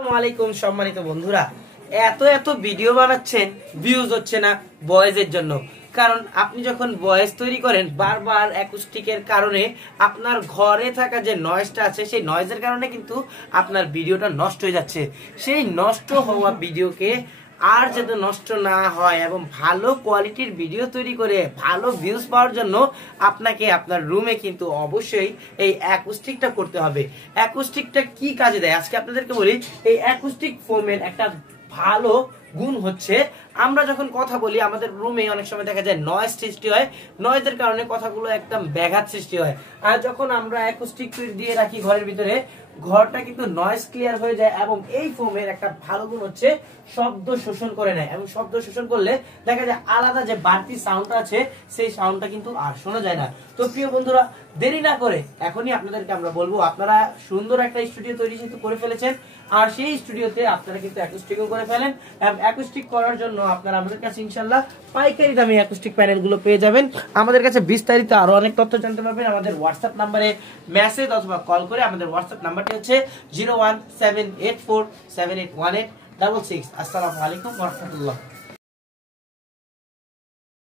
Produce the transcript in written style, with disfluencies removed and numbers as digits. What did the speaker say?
আসসালামু সম্মানিত বন্ধুরা, এত এত ভিডিও বানাচ্ছেন, ভিউজ হচ্ছে না ভয়েসের জন্য। কারণ আপনি যখন ভয়েস তৈরি করেন বারবার অ্যাকুস্টিকের কারণে আপনার ঘরে থাকা যে নয়েজটা আছে সেই নয়েজের কারণে কিন্তু আপনার ভিডিওটা নষ্ট হয়ে যাচ্ছে। সেই নষ্ট হওয়া ভিডিওকে আর যাতে নষ্ট না হয় এবং ভালো কোয়ালিটির ভিডিও তৈরি করে ভালো ভিউজ পাওয়ার জন্য আপনাকে আপনার রুমে কিন্তু অবশ্যই এই অ্যাকুস্টিকটা করতে হবে। অ্যাকুস্টিকটা কি কাজে দেয় আজকে আপনাদেরকে বলি। এই অ্যাকুস্টিক ফোমের একটা ভালো গুণ হচ্ছে, আমরা যখন কথা বলি আমাদের রুমে অনেক সময় দেখা যায় নয়েজ সৃষ্টি হয়, নয়েজের কারণে কথাগুলো একদম ব্যাঘাত সৃষ্টি হয়। আর যখন আমরা অ্যাকুস্টিক দিয়ে রাখি ঘরের ভিতরে, ঘরটা কিন্তু নয়েজ ক্লিয়ার হয়ে যায়। এবং এই ফোমের একটা ভালো গুণ হচ্ছে শব্দ শোষণ করে নেয়, এবং শব্দ শোষণ করলে দেখা যায় আলাদা যে বাড়তি সাউন্ড আছে সেই সাউন্ডটা কিন্তু আর শোনা যায় না। তো প্রিয় বন্ধুরা, দেরি না করে এখনই আপনাদেরকে আমরা বলবো, আপনারা সুন্দর একটা স্টুডিও তৈরি করে ফেলেছেন, আর সেই স্টুডিওতে আপনারা কিন্তু অ্যাকুস্টিকও করে ফেলেন। অ্যাকুস্টিক করার জন্য আপনারা আমাদের কাছে ইনশাআল্লাহ পাইকারি দামে অ্যাকুস্টিক প্যানেলগুলো পেয়ে যাবেন। আমাদের কাছে বিস্তারিত আরো অনেক তথ্য জানতে পারবেন আমাদের হোয়াটসঅ্যাপ নাম্বারে মেসেজ অথবা কল করে। আমাদের হোয়াটসঅ্যাপ নাম্বারটি হচ্ছে 01784781866। আসসালামু আলাইকুম ওয়া রাহমাতুল্লাহ।